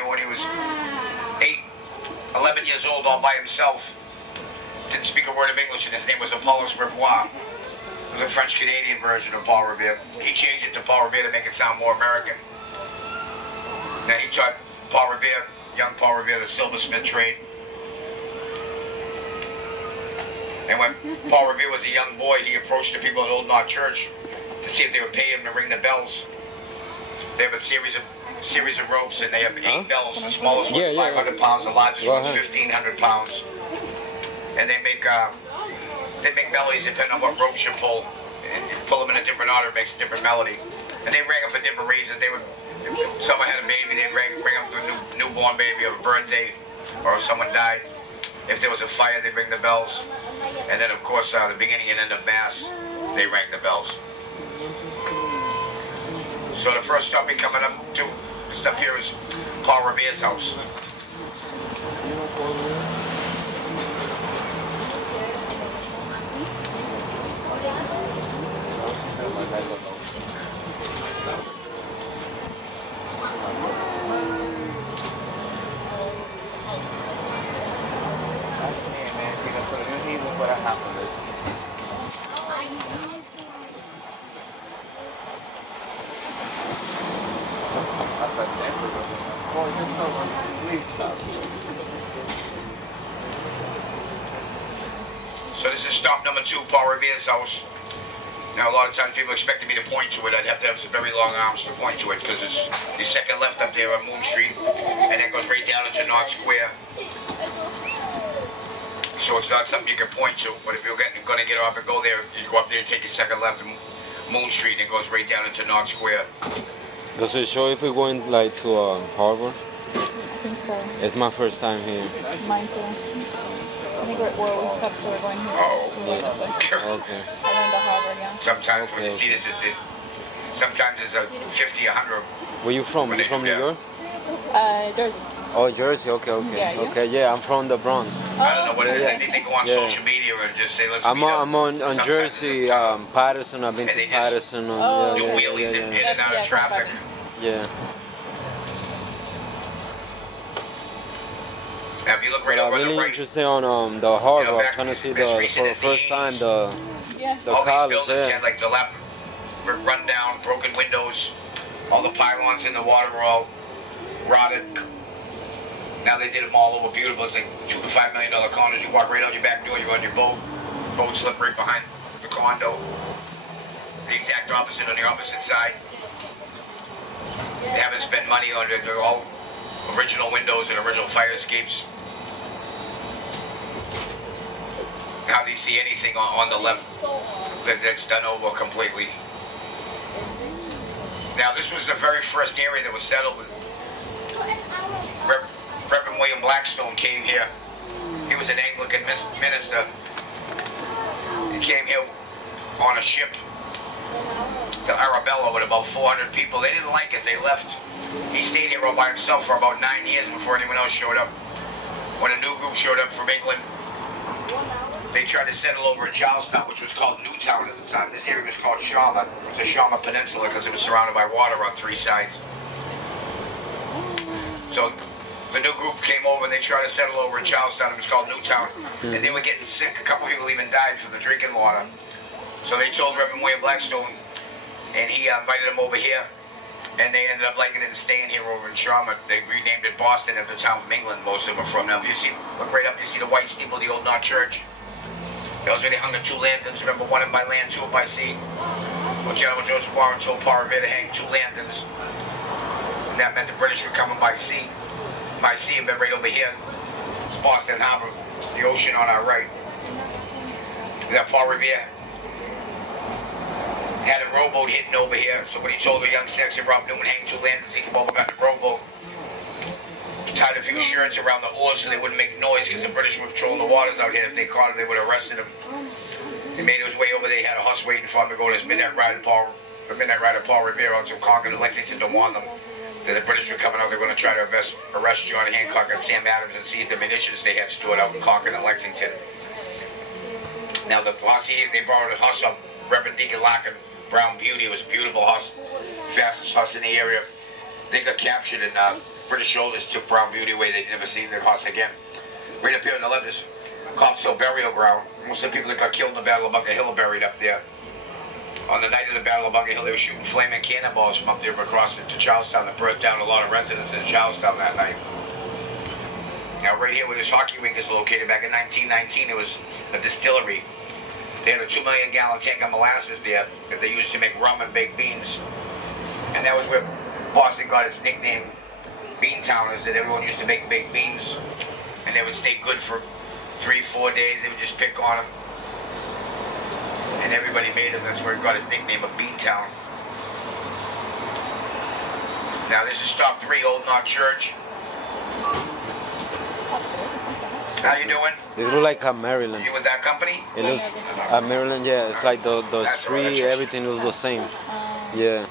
here when he was 11 years old, all by himself. Didn't speak a word of English, and his name was Apollos Revoir. It was a French-Canadian version of Paul Revere. He changed it to Paul Revere to make it sound more American. Now he taught Paul Revere, young Paul Revere, the silversmith trade. And when Paul Revere was a young boy, he approached the people at Old Knot Church to see if they would pay him to ring the bells. They have a series of ropes, and they have 8 bells. The smallest one's 500 pounds, the largest one's 1,500 pounds. And they make melodies depending on what ropes you pull. And you pull them in a different order, it makes a different melody. And they rang them for different reasons. They would, if someone had a baby, they'd ring them for a newborn baby, or a birthday, or if someone died. If there was a fire, they'd ring the bells. And then, of course, the beginning and end of Mass, they rang the bells. So the first stop we coming up to, this up here is Paul Revere's house. So this is stop number 2, Paul Revere's house. Now a lot of times people expected me to point to it. I'd have to have some very long arms to point to it, because it's the second left up there on Moon Street, and that goes right down into Knot Square. So it's not something you can point to, but if you're going to get off and go there, you go up there and take your second left on Moon Street, and it goes right down into Knot Square. Does it show if we're going like to Harbor? I think so. It's my first time here. Mine too. I think we stopped, so we're going here. This way. Okay. And then the harbor, yeah. Sometimes when you see this, sometimes it's a 50, 100. Where you from? You from New York? Jersey. Oh, Jersey. Okay. Yeah, okay. Yeah, I'm from the Bronx. I don't know what it is. Anything go on social media or just say, let's I'm meet up. I'm on Jersey, Patterson. I've been to Patterson. Do wheelies in and out of traffic. Yeah. Now if you look right I'm over on really the right, interested on the harbor. I'm back trying to see as recent for the as the first time 80s. the all college. these buildings Yeah. had like run down, broken windows. All the pylons in the water were all rotted. Now they did them all over beautiful. It's like $2 to $5 million condos. You walk right out your back door, you're on your boat. Boat slip right behind the condo. The exact opposite on the opposite side. They haven't spent money on it. They're all original windows and original fire escapes. Now do you see anything on the left that's done over completely? Now this was the very first area that was settled with. Reverend William Blackstone came here. He was an Anglican minister. He came here on a ship to Arabella with about 400 people. They didn't like it. They left. He stayed here all by himself for about 9 years before anyone else showed up. When a new group showed up from England, they tried to settle over in Charlestown, which was called Newtown at the time. This area was called Sharma. It was the Sharma Peninsula because it was surrounded by water on 3 sides. So the new group came over and they tried to settle over in Charlestown. It was called Newtown. And they were getting sick. A couple people even died from the drinking water. So they told Reverend William Blackstone, and he invited them over here. And they ended up liking it and staying here over in Sharma. They renamed it Boston after the town from England most of them are from. Now if you see, look right up, you see the white steeple of the Old Knot Church. That was where they hung the 2 lanterns. Remember, 1 by land, 2 by sea. Well, General Joseph Warren told Paul Revere to hang 2 lanterns. And that meant the British were coming by sea. By sea, and then right over here, it's Boston Harbor, the ocean on our right. That Paul Revere had a rowboat hidden over here. So when he told the young sexy Rob Newman hang 2 lanterns, he came over, got the rowboat, tied a few shirts around the oars so they wouldn't make noise because the British were patrolling the waters out here. If they caught him, they would have arrested him. He made his way over there. He had a horse waiting for him to go to his midnight ride. Paul Revere out to Concord and Lexington to warn them that the British were coming out. They were going to try to arrest John Hancock and Sam Adams and seize the munitions they had stored out in Concord and Lexington. Now the posse, they borrowed a horse from Reverend Deacon Larkin, Brown Beauty. It was a beautiful horse, fastest horse in the area. They got captured and British soldiers took Brown Beauty away. They'd never seen their horse again. Right up here on the left is Cops Hill Burial Ground. Most of the people that got killed in the Battle of Bunker Hill are buried up there. On the night of the Battle of Bunker Hill, they were shooting flaming cannonballs from up there across into Charlestown that burnt down a lot of residents in Charlestown that night. Now, right here where this hockey rink is located, back in 1919, it was a distillery. They had a 2 million gallon tank of molasses there that they used to make rum and baked beans. And that was where Boston got its nickname, Beantown, is that everyone used to make baked beans. And they would stay good for 3-4 days. They would just pick on them. And everybody made them. That's where it got its nickname of Beantown. Now this is Stop 3, Old Knock Church. How you doing? This look like a Maryland. You with that company? It looks Maryland, yeah. It's like the street, everything was the same. Yeah.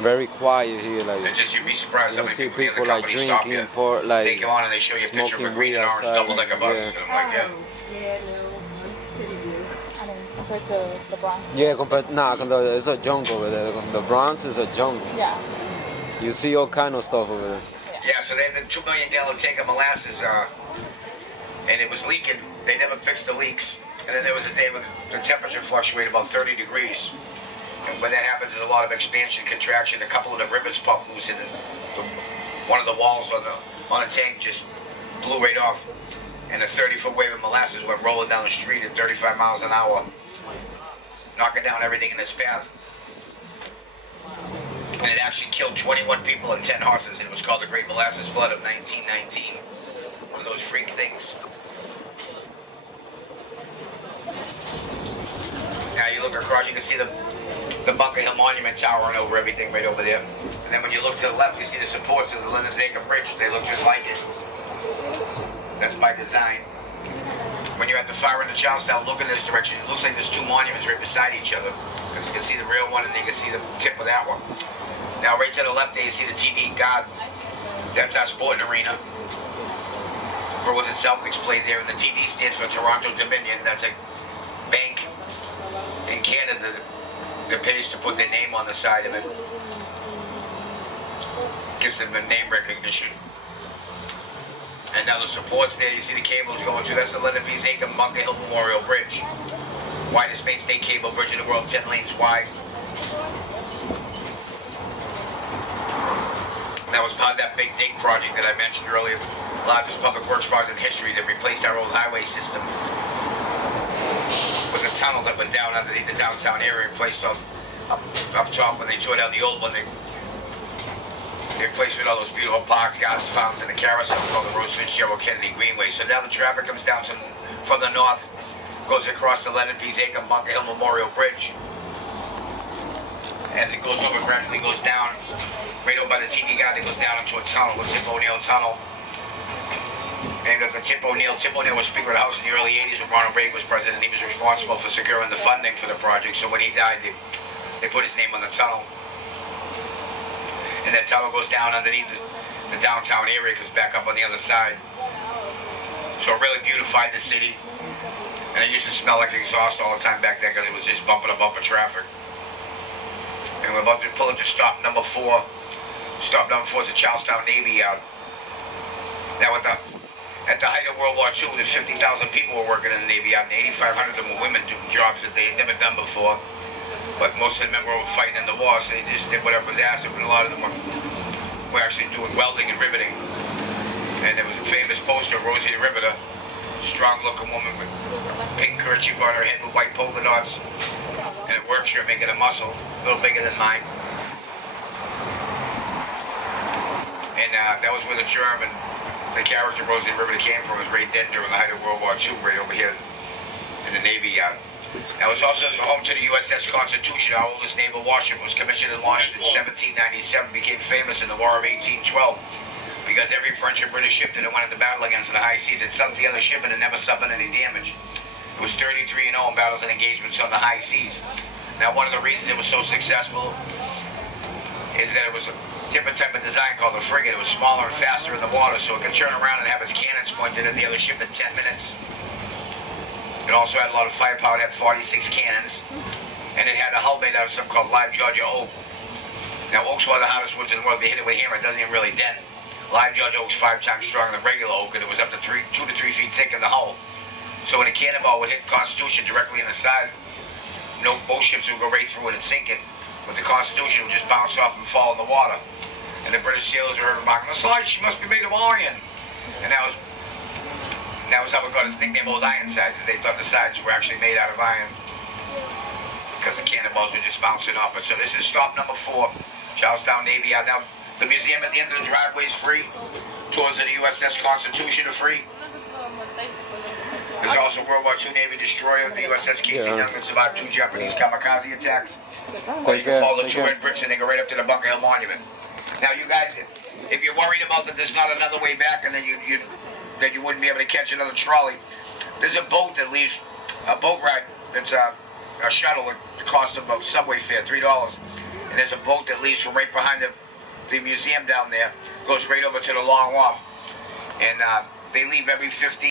Very quiet here, like. It's just you'd be surprised how you many see people, people like drinking, pour, like they come on and they show you a picture of a green and orange, double like a bus. yeah. And I'm like, yeah. I mean, compared to the Bronx. Yeah, it's a jungle over there. The Bronx is a jungle. Yeah. You see all kind of stuff over there. Yeah, so they had the 2 million gallon tank of molasses, and it was leaking. They never fixed the leaks. And then there was a day when the temperature fluctuated about 30 degrees. And when that happens, there's a lot of expansion, contraction. A couple of the rivets popped loose, and one of the walls on the tank just blew right off. And a 30-foot wave of molasses went rolling down the street at 35 miles an hour, knocking down everything in its path. And it actually killed 21 people and 10 horses, and it was called the Great Molasses Flood of 1919. One of those freak things. Now you look across, you can see the Bunker Hill Monument towering over everything right over there. And then when you look to the left, you see the supports of the Linnets-Acre Bridge. They look just like it. That's by design. When you're at the far end of Charlestown, look in this direction. It looks like there's two monuments right beside each other. Because you can see the real one and you can see the tip of that one. Now right to the left there, you see the TD Garden. That's our sporting arena. Bruins and Celtics play there, and the TD stands for Toronto Dominion. That's a bank in Canada that pays to put their name on the side of it. Gives them a name recognition. And now the supports there, you see the cables going through. That's the Lenape-Acre Bunker Hill Memorial Bridge. Widest mainstay cable bridge in the world, 10 lanes wide. That was part of that big dig project that I mentioned earlier. Largest public works project in history that replaced our old highway system with a tunnel that went down underneath the downtown area and placed up top when they tore down the old one. They replaced with all those beautiful parks, gardens, fountains, and a carousel called the Rose Fitzgerald Kennedy Greenway. So now the traffic comes down from the north, goes across the Lenape-Acre Bunker Hill Memorial Bridge. As it goes over, gradually goes down, right over by the TD Garden, it goes down into a tunnel, the Tip O'Neill Tunnel. Named after Tip O'Neill. Tip O'Neill was Speaker of the House in the early 80s when Ronald Reagan was president. He was responsible for securing the funding for the project. So when he died, they put his name on the tunnel. And that tunnel goes down underneath the downtown area, goes back up on the other side. So it really beautified the city. And it used to smell like exhaust all the time back then because it was just bumper to bumper traffic. And we're about to pull up to stop number 4. Stop number 4 is the Charlestown Navy Yard. Now at the height of World War II, there's 50,000 people were working in the Navy Yard, and 8,500 of them were women doing jobs that they had never done before. But most of the men were fighting in the war, so they just did whatever was asked of them. And a lot of them were actually doing welding and riveting. And there was a famous poster of Rosie the Riveter, strong-looking woman with a pink kerchief on her head with white polka dots, and a work shirt making a muscle, a little bigger than mine. And that was where the character Rosie the Riveter came from, was right then during the height of World War II, right over here in the Navy Yard. That was also home to the USS Constitution, our oldest naval warship. Was commissioned and launched in 1797, became famous in the War of 1812 because every French and British ship that it went into battle against in the high seas had sunk the other ship and it never suffered any damage. It was 33-0 in battles and engagements on the high seas. Now, one of the reasons it was so successful is that it was a different type of design called the frigate. It was smaller and faster in the water, so it could turn around and have its cannons pointed at the other ship in 10 minutes. It also had a lot of firepower. It had 46 cannons, and it had a hull made out of something called live Georgia oak. Now, oak's one of the hardest woods in the world. They hit it with a hammer, it doesn't even really dent. Live Judge oak's 5 times stronger than regular oak, and it was up to 2 to 3 feet thick in the hull. So when a cannonball would hit Constitution directly in the side, both ships would go right through it and sink it. But the Constitution would just bounce off and fall in the water. And the British sailors were remarking, the side, she must be made of iron. And that was how it got its nickname, Old Ironsides. They thought the sides were actually made out of iron, because the cannonballs were just bouncing off it. So this is stop number 4, Charlestown Navy Yard. Now, the museum at the end of the driveway is free. Tours of the USS Constitution are free. There's also World War II Navy destroyer, the USS Casey Youngman survived 2 Japanese kamikaze attacks. Or you can follow the 2 red bricks and they go right up to the Bunker Hill Monument. Now, you guys, if you're worried about that there's not another way back and then you wouldn't be able to catch another trolley, there's a boat that leaves, a boat ride that's a shuttle that costs about subway fare, $3. And there's a boat that leaves from right behind the museum down there, goes right over to the Long Wharf. And they leave every 15